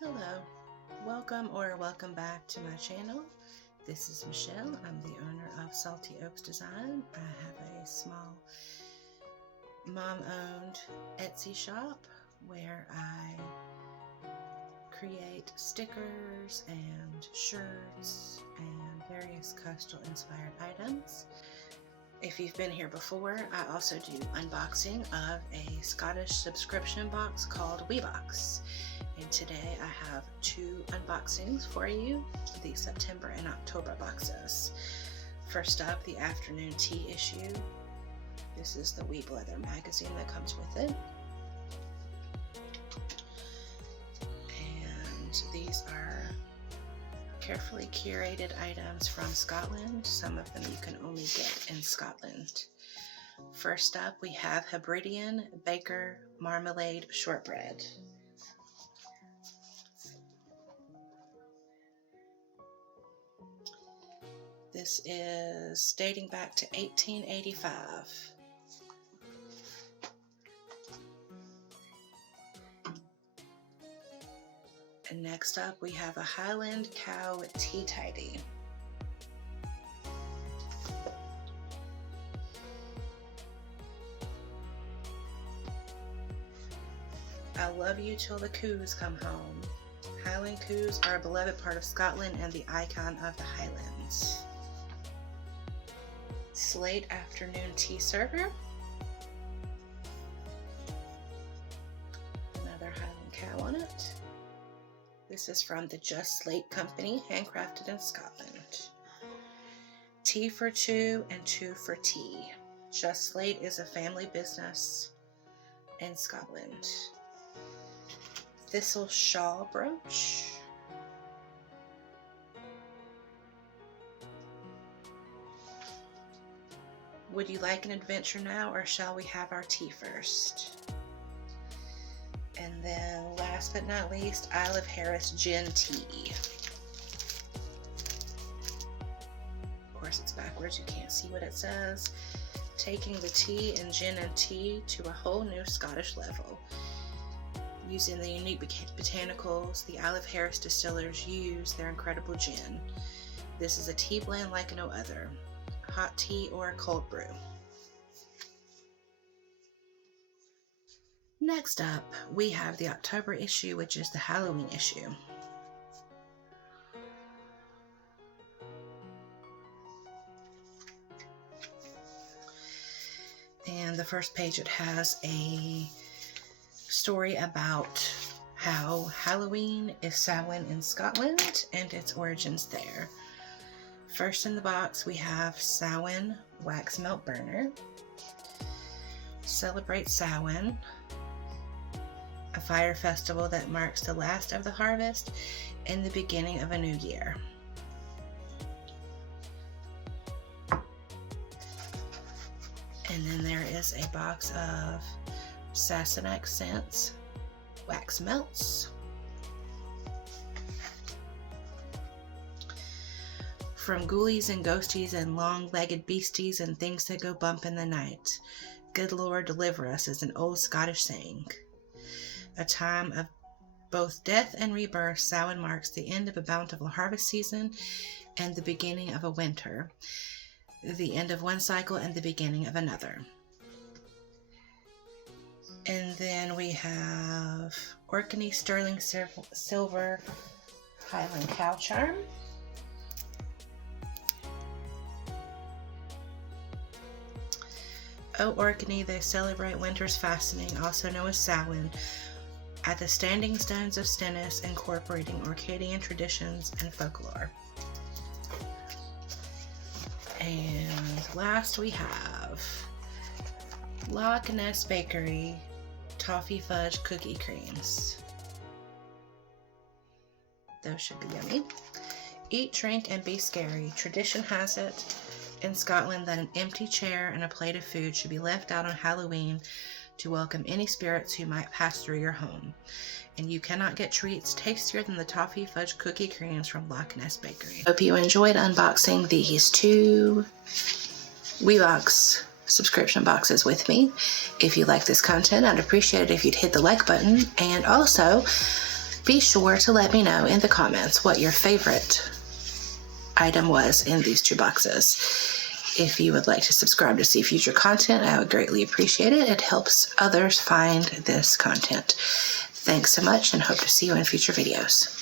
Hello, welcome back to my channel. This is Michelle. I'm the owner of Salty Oaks Design. I have a small mom-owned Etsy shop where I create stickers and shirts and various coastal inspired items. If you've been here before, I also do unboxing of a Scottish subscription box called Weebox. And today I have two unboxings for you, the September and October boxes. First up, the afternoon tea issue. This is the Weeb Leather magazine that comes with it. And these are carefully curated items from Scotland. Some of them you can only get in Scotland. First up, we have Hebridean Baker Marmalade Shortbread. This is dating back to 1885. And next up, we have a Highland Cow Tea Tidy. I love you till the coos come home. Highland coos are a beloved part of Scotland and the icon of the Highlands. Slate afternoon tea server. Another Highland Cow on it. This is from the Just Slate Company, handcrafted in Scotland. Tea for two and two for tea. Just Slate is a family business in Scotland. Thistle shawl brooch. Would you like an adventure now, or shall we have our tea first? And then last but not least, Isle of Harris Gin Tea. Of course it's backwards, you can't see what it says. Taking the tea and gin and tea to a whole new Scottish level. Using the unique botanicals the Isle of Harris distillers use their incredible gin. This is a tea blend like no other. Hot tea or a cold brew. Next up, we have the October issue, which is the Halloween issue. And the first page, it has a story about how Halloween is Samhain in Scotland and its origins there. First in the box, we have Samhain Wax Melt Burner. Celebrate Samhain, a fire festival that marks the last of the harvest and the beginning of a new year. And then there is a box of Sassenach scents, wax melts. From ghoulies and ghosties and long-legged beasties and things that go bump in the night, good Lord deliver us is an old Scottish saying. A time of both death and rebirth, Samhain marks the end of a bountiful harvest season and the beginning of a winter, the end of one cycle and the beginning of another. And then we have Orkney Sterling Silver Highland Cow Charm. O Orkney, they celebrate winter's fastening, also known as Samhain, at the Standing Stones of Stennis, incorporating Orcadian traditions and folklore. And last we have Loch Ness Bakery Toffee Fudge Cookie Creams. Those should be yummy. Eat, drink, and be scary. Tradition has it in Scotland that an empty chair and a plate of food should be left out on Halloween to welcome any spirits who might pass through your home. And you cannot get treats tastier than the Toffee Fudge Cookie Creams from Loch Ness Bakery. Hope you enjoyed unboxing these two Weebox subscription boxes with me. If you like this content, I'd appreciate it if you'd hit the like button, and also Be sure to let me know in the comments what your favorite item was in these 2 boxes. If you would like to subscribe to see future content, I would greatly appreciate it. It helps others find this content. Thanks so much and hope to see you in future videos.